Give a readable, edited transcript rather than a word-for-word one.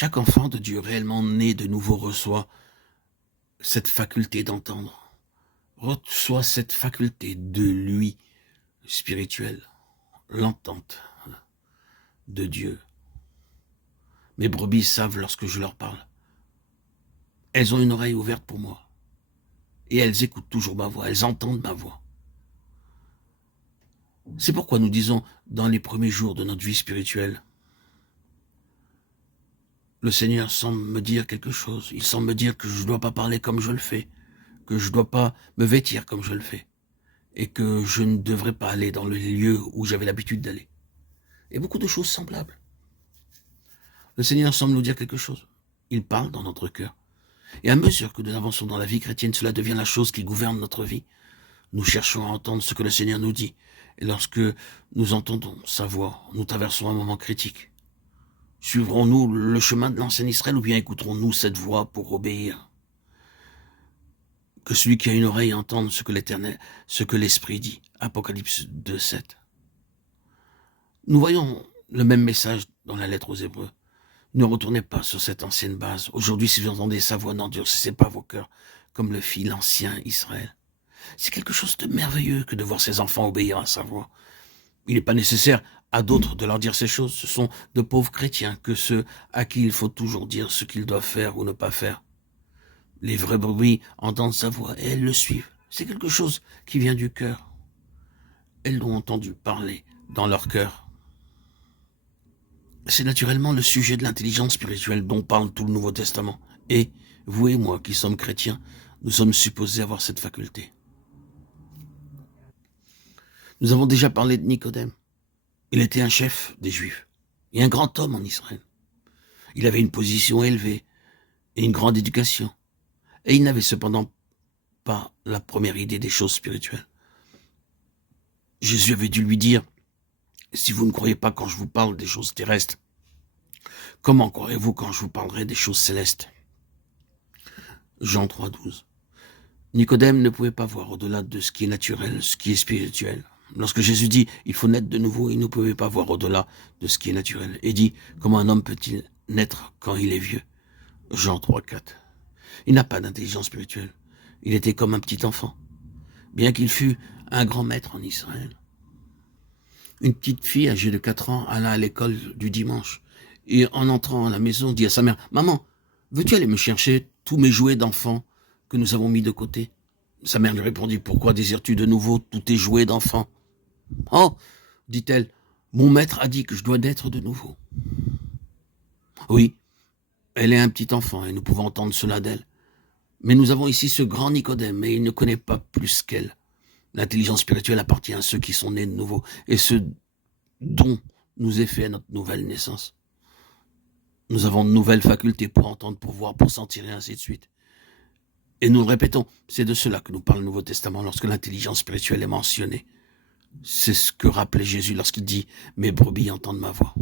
Chaque enfant de Dieu réellement né de nouveau reçoit cette faculté d'entendre, reçoit cette faculté de lui spirituelle, l'entente de Dieu. Mes brebis savent lorsque je leur parle. Elles ont une oreille ouverte pour moi. Et elles écoutent toujours ma voix, elles entendent ma voix. C'est pourquoi nous disons, dans les premiers jours de notre vie spirituelle, le Seigneur semble me dire quelque chose. Il semble me dire que je ne dois pas parler comme je le fais, que je ne dois pas me vêtir comme je le fais, et que je ne devrais pas aller dans les lieux où j'avais l'habitude d'aller. Et beaucoup de choses semblables. Le Seigneur semble nous dire quelque chose. Il parle dans notre cœur. Et à mesure que nous avançons dans la vie chrétienne, cela devient la chose qui gouverne notre vie. Nous cherchons à entendre ce que le Seigneur nous dit. Et lorsque nous entendons sa voix, nous traversons un moment critique. Suivrons-nous le chemin de l'ancien Israël ou bien écouterons-nous cette voix pour obéir? Que celui qui a une oreille entende ce que l'Esprit dit. Apocalypse 2:7. Nous voyons le même message dans la lettre aux Hébreux. Ne retournez pas sur cette ancienne base. Aujourd'hui, si vous entendez sa voix, n'endurcissez pas vos cœurs, comme le fit l'ancien Israël. C'est quelque chose de merveilleux que de voir ses enfants obéir à sa voix. Il n'est pas nécessaire à d'autres de leur dire ces choses. Ce sont de pauvres chrétiens que ceux à qui il faut toujours dire ce qu'ils doivent faire ou ne pas faire. Les vrais brebis entendent sa voix et elles le suivent. C'est quelque chose qui vient du cœur. Elles l'ont entendu parler dans leur cœur. C'est naturellement le sujet de l'intelligence spirituelle dont parle tout le Nouveau Testament. Et vous et moi qui sommes chrétiens, nous sommes supposés avoir cette faculté. Nous avons déjà parlé de Nicodème. Il était un chef des Juifs et un grand homme en Israël. Il avait une position élevée et une grande éducation. Et il n'avait cependant pas la première idée des choses spirituelles. Jésus avait dû lui dire, si vous ne croyez pas quand je vous parle des choses terrestres, comment croirez-vous quand je vous parlerai des choses célestes? Jean 3:12. Nicodème ne pouvait pas voir au-delà de ce qui est naturel, ce qui est spirituel. Lorsque Jésus dit « il faut naître de nouveau », il ne pouvait pas voir au-delà de ce qui est naturel. Et dit « comment un homme peut-il naître quand il est vieux ?» Jean 3:4. Il n'a pas d'intelligence spirituelle. Il était comme un petit enfant, bien qu'il fût un grand maître en Israël. Une petite fille âgée de 4 ans alla à l'école du dimanche et en entrant à la maison dit à sa mère « Maman, veux-tu aller me chercher tous mes jouets d'enfants que nous avons mis de côté ?» Sa mère lui répondit « Pourquoi désires-tu de nouveau tous tes jouets d'enfants ?»« Oh, dit-elle, mon maître a dit que je dois naître de nouveau. » Oui, elle est un petit enfant et nous pouvons entendre cela d'elle. Mais nous avons ici ce grand Nicodème et il ne connaît pas plus qu'elle. L'intelligence spirituelle appartient à ceux qui sont nés de nouveau et ce dont nous est fait à notre nouvelle naissance. Nous avons de nouvelles facultés pour entendre, pour voir, pour sentir et ainsi de suite. Et nous le répétons, c'est de cela que nous parle le Nouveau Testament lorsque l'intelligence spirituelle est mentionnée. C'est ce que rappelait Jésus lorsqu'il dit « Mes brebis entendent ma voix ».